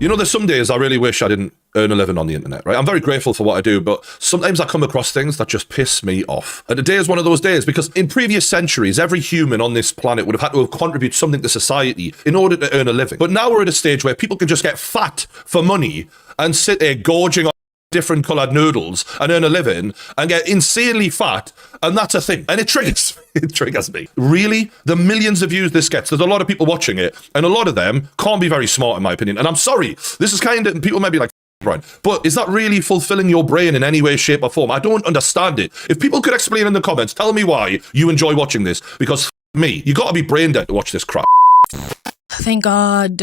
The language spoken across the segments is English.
You know, there's some days I really wish I didn't earn a living on the internet, right? I'm very grateful for what I do, but sometimes I come across things that just piss me off. And today is one of those days, because in previous centuries, every human on this planet would have had to contribute something to society in order to earn a living. But now we're at a stage where people can just get fat for money and sit there gorging on different coloured noodles and earn a living and get insanely fat, and that's a thing. And it triggers me. Really? The millions of views this gets, there's a lot of people watching it, and a lot of them can't be very smart in my opinion. And I'm sorry, this is kind of, people may be like, Brian, but is that really fulfilling your brain in any way, shape or form? I don't understand it. If people could explain in the comments, tell me why you enjoy watching this, because me, you gotta be brain dead to watch this crap. Thank God.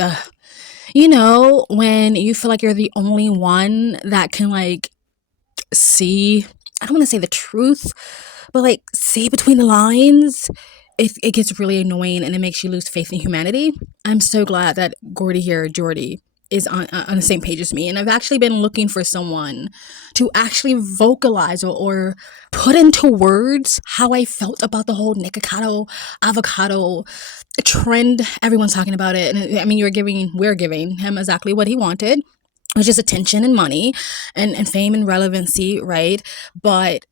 You know, when you feel like you're the only one that can, like, see, I don't want to say the truth, but, like, see between the lines, it gets really annoying and it makes you lose faith in humanity. I'm so glad that Geordie is on the same page as me. And I've actually been looking for someone to actually vocalize or put into words how I felt about the whole Nikocado Avocado trend. Everyone's talking about it. And I mean, we're giving him exactly what he wanted, which is attention and money and fame and relevancy, right? But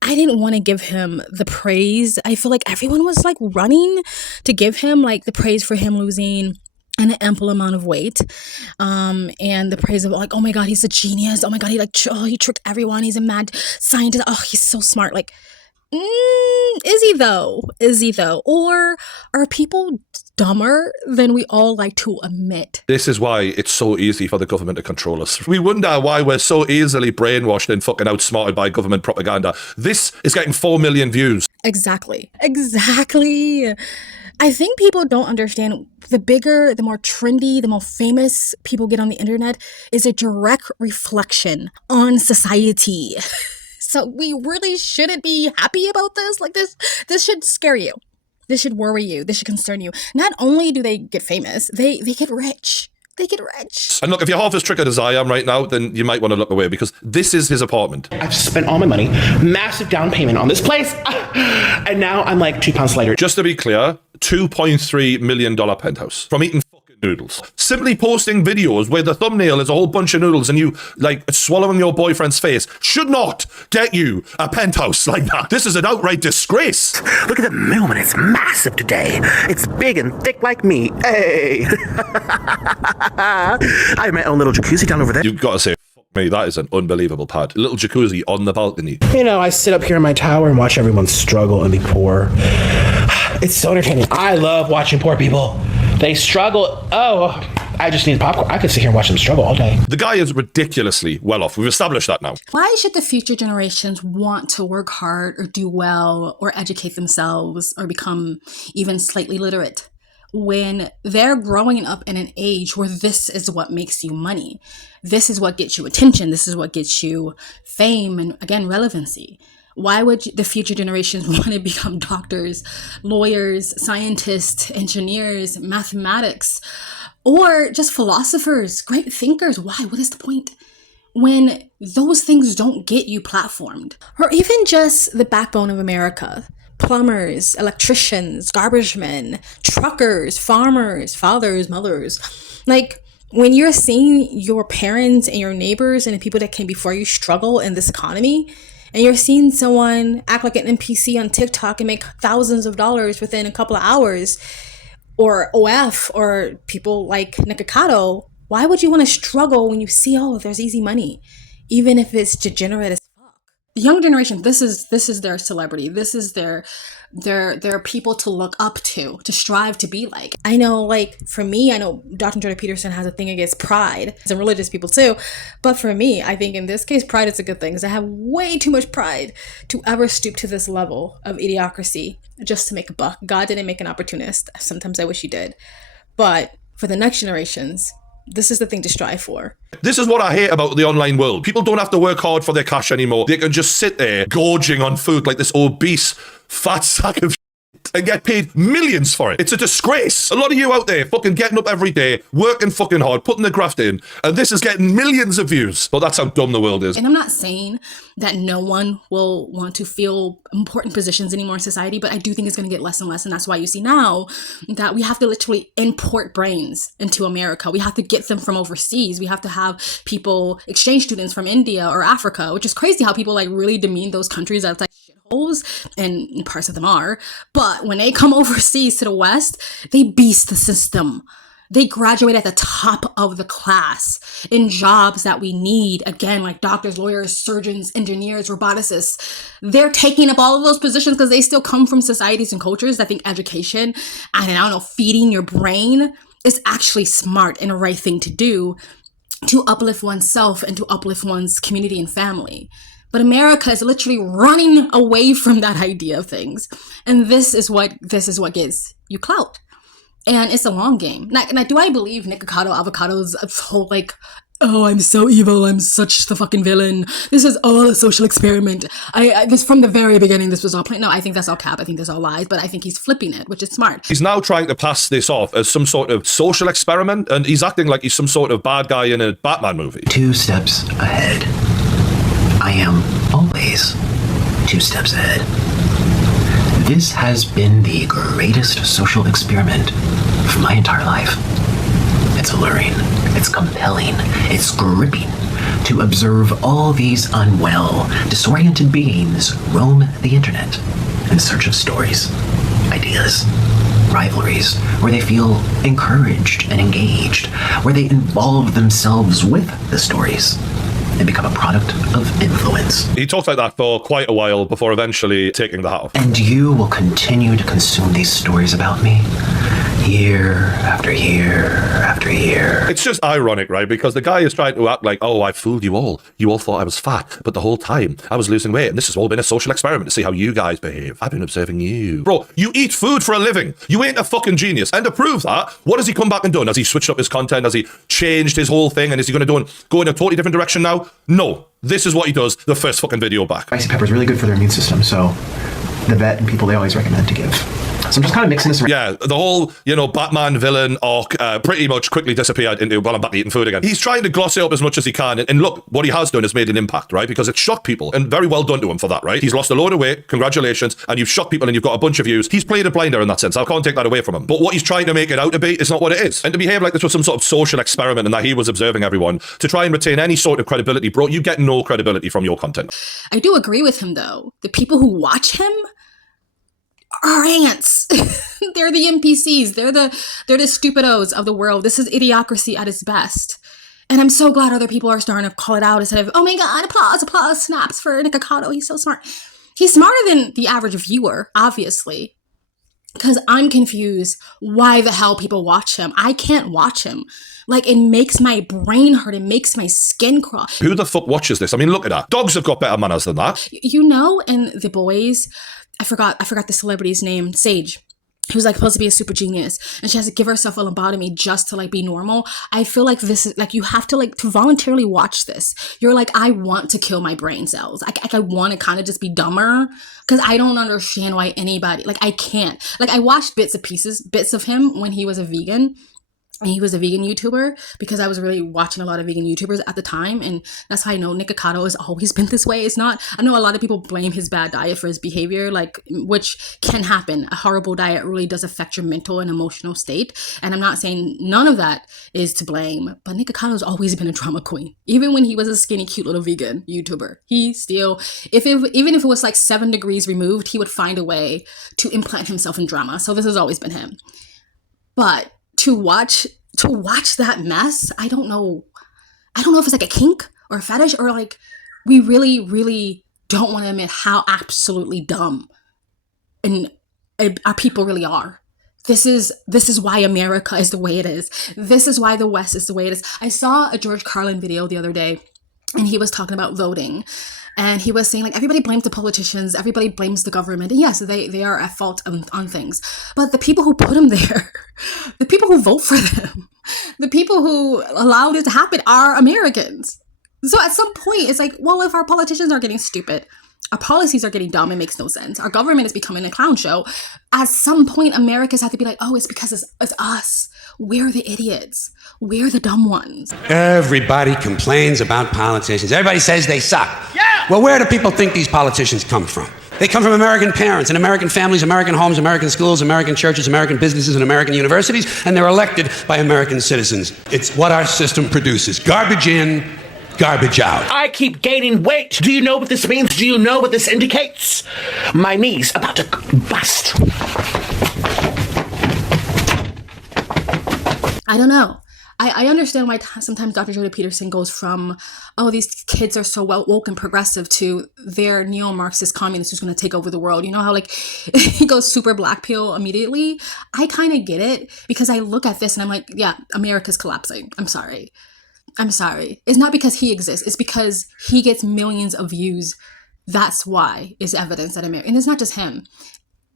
I didn't want to give him the praise. I feel like everyone was like running to give him like the praise for him losing an ample amount of weight, and the praise of like, oh my God, he's a genius. Oh my God, he tricked everyone. He's a mad scientist. Oh, he's so smart. Like, is he though? Or are people dumber than we all like to admit? This is why it's so easy for the government to control us. We wonder why we're so easily brainwashed and fucking outsmarted by government propaganda. This is getting 4 million views. Exactly. I think people don't understand the bigger, the more trendy, the more famous people get on the internet is a direct reflection on society. So we really shouldn't be happy about this. Like this should scare you. This should worry you. This should concern you. Not only do they get famous, they get rich. And look, if you're half as triggered as I am right now, then you might want to look away, because this is his apartment. I've spent all my money, massive down payment on this place, and now I'm like 2 pounds lighter. Just to be clear, $2.3 million penthouse from eating fucking noodles. Simply posting videos where the thumbnail is a whole bunch of noodles and you like swallowing your boyfriend's face should not get you a penthouse like that. This is an outright disgrace. Look at the moon, it's massive today. It's big and thick like me. Hey. I have my own little jacuzzi down over there. You've got to say, fuck me, that is an unbelievable pad. A little jacuzzi on the balcony. You know, I sit up here in my tower and watch everyone struggle and be poor. It's so entertaining. I love watching poor people. They struggle. Oh, I just need popcorn. I could sit here and watch them struggle all day. The guy is ridiculously well off. We've established that now. Why should the future generations want to work hard or do well or educate themselves or become even slightly literate when they're growing up in an age where this is what makes you money? This is what gets you attention. This is what gets you fame and, again, relevancy. Why would the future generations want to become doctors, lawyers, scientists, engineers, mathematics, or just philosophers, great thinkers? Why? What is the point? When those things don't get you platformed. Or even just the backbone of America. Plumbers, electricians, garbage men, truckers, farmers, fathers, mothers. Like, when you're seeing your parents and your neighbors and the people that came before you struggle in this economy, and you're seeing someone act like an NPC on TikTok and make thousands of dollars within a couple of hours, or OF, or people like Nikocado, why would you want to struggle when you see, oh, there's easy money, even if it's degenerate as fuck? The young generation, this is their celebrity. This is their people to look up to strive to be like. I know, like, for me, I know Dr. Jordan Peterson has a thing against pride. Some religious people too. But for me, I think in this case, pride is a good thing, because I have way too much pride to ever stoop to this level of idiocracy just to make a buck. God didn't make an opportunist. Sometimes I wish he did. But for the next generations, this is the thing to strive for. This is what I hate about the online world. People don't have to work hard for their cash anymore. They can just sit there gorging on food like this obese fat sack of and get paid millions for it. It's a disgrace. A lot of you out there fucking getting up every day, working fucking hard, putting the graft in, and this is getting millions of views. But that's how dumb the world is. And I'm not saying that no one will want to fill important positions anymore in society, but I do think it's going to get less and less. And that's why you see now that we have to literally import brains into America. We have to get them from overseas. We have to have people, exchange students from India or Africa, which is crazy how people like really demean those countries as like shitholes, and parts of them are. But when they come overseas to the West, they beast the system. They graduate at the top of the class in jobs that we need. Again, like doctors, lawyers, surgeons, engineers, roboticists. They're taking up all of those positions because they still come from societies and cultures that think education and, I don't know, feeding your brain is actually smart and a right thing to do to uplift oneself and to uplift one's community and family. But America is literally running away from that idea of things. And this is what gives you clout. And it's a long game. Now, do I believe Nikocado Avocado's whole like, oh, I'm so evil, I'm such the fucking villain, this is all a social experiment. I this from the very beginning, this was all planned. No, I think that's all cap. I think that's all lies. But I think he's flipping it, which is smart. He's now trying to pass this off as some sort of social experiment, and he's acting like he's some sort of bad guy in a Batman movie. 2 steps ahead. I am always 2 steps ahead. This has been the greatest social experiment of my entire life. It's alluring, it's compelling, it's gripping to observe all these unwell, disoriented beings roam the internet in search of stories, ideas, rivalries, where they feel encouraged and engaged, where they involve themselves with the stories and become a product of influence. He talked like that for quite a while before eventually taking the hat off. And you will continue to consume these stories about me, year after year after year. It's just ironic, right? Because the guy is trying to act like, oh, I fooled you all. You all thought I was fat, but the whole time I was losing weight, and this has all been a social experiment to see how you guys behave. I've been observing you. Bro, you eat food for a living. You ain't a fucking genius. And to prove that, what has he come back and done? Has he switched up his content? Has he changed his whole thing? And is he going to go in a totally different direction now? No. This is what he does the first fucking video back. Spicy pepper is really good for their immune system, so the vet and people they always recommend to give. So I'm just kind of mixing this around. Yeah, the whole, Batman villain arc pretty much quickly disappeared into, well, I'm back to eating food again. He's trying to gloss it up as much as he can. And look, what he has done has made an impact, right? Because it shocked people, and very well done to him for that, right? He's lost a load of weight, congratulations, and you've shocked people and you've got a bunch of views. He's played a blinder in that sense. I can't take that away from him. But what he's trying to make it out to be is not what it is. And to behave like this was some sort of social experiment and that he was observing everyone to try and retain any sort of credibility, bro, you get no credibility from your content. I do agree with him, though. The people who watch him are ants. They're the NPCs. They're the stupidos of the world. This is idiocracy at its best. And I'm so glad other people are starting to call it out instead of, oh my God, applause, snaps for Nikocado. He's so smart. He's smarter than the average viewer, obviously. Because I'm confused why the hell people watch him. I can't watch him. Like, it makes my brain hurt. It makes my skin crawl. Who the fuck watches this? I mean, look at that. Dogs have got better manners than that. In The Boys, I forgot the celebrity's name, Sage, who's like supposed to be a super genius, and she has to give herself a lobotomy just to like be normal. I feel like this is like, you have to like to voluntarily watch this. You're like, I want to kill my brain cells. I want to kind of just be dumber because I don't understand why anybody, like, I can't. Like, I watched bits of him when he was a vegan. And he was a vegan YouTuber because I was really watching a lot of vegan YouTubers at the time. And that's how I know Nikocado has always been this way. It's not, I know a lot of people blame his bad diet for his behavior, like, which can happen. A horrible diet really does affect your mental and emotional state. And I'm not saying none of that is to blame, but Nikocado's always been a drama queen. Even when he was a skinny, cute little vegan YouTuber, he still, even if it was like 7 degrees removed, he would find a way to implant himself in drama. So this has always been him. But to watch that mess, I don't know if it's like a kink or a fetish, or like, we really, really don't want to admit how absolutely dumb and our people really are. This is why America is the way it is. This is why the West is the way it is. I saw a George Carlin video the other day, and he was talking about voting. And he was saying, like, everybody blames the politicians, everybody blames the government. And yes, they are at fault on things. But the people who put them there, the people who vote for them, the people who allowed it to happen are Americans. So at some point, it's like, well, if our politicians are getting stupid, Our policies are getting dumb. It makes no sense. Our government is becoming a clown show. At some point, Americans have to be like, oh, it's because it's us. We're the idiots. We're the dumb ones. Everybody complains about politicians. Everybody says they suck. Yeah! Well, where do people think these politicians come from? They come from American parents and American families, American homes, American schools, American churches, American businesses, and American universities, and they're elected by American citizens. It's what our system produces. Garbage in, garbage out. I keep gaining weight. Do you know what this means? Do you know what this indicates? My knee's about to bust. I don't know. I understand why sometimes Dr. Jordan Peterson goes from, oh, these kids are so woke and progressive to they're neo-Marxist communists who's going to take over the world. You know how like he goes super black pill immediately? I kind of get it because I look at this and I'm like, yeah, America's collapsing. I'm sorry. It's not because he exists. It's because he gets millions of views. That's why it's evidence that America, and it's not just him.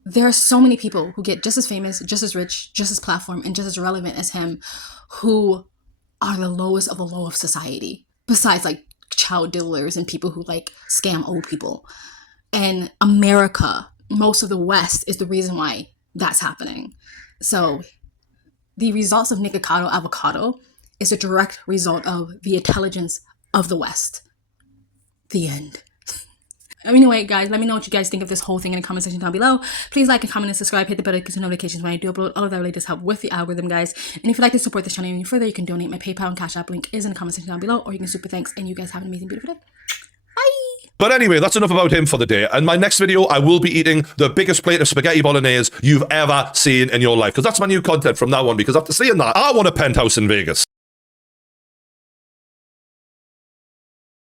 There are so many people who get just as famous, just as rich, just as platform, and just as relevant as him who are the lowest of the low of society, besides like child diddlers and people who like scam old people. And America, most of the West, is the reason why that's happening. So the results of Nikocado Avocado is a direct result of the intelligence of the West. The end. Anyway, guys, let me know what you guys think of this whole thing in the comment section down below. Please like and comment and subscribe. Hit the bell to get notifications when I do upload. All of that really does help with the algorithm, guys. And if you'd like to support this channel any further, you can donate. My PayPal and Cash App link is in the comment section down below, or you can super thanks. And you guys have an amazing, beautiful day. Bye! But anyway, that's enough about him for the day. And my next video, I will be eating the biggest plate of spaghetti bolognese you've ever seen in your life. Because that's my new content from now on. Because after seeing that, I want a penthouse in Vegas.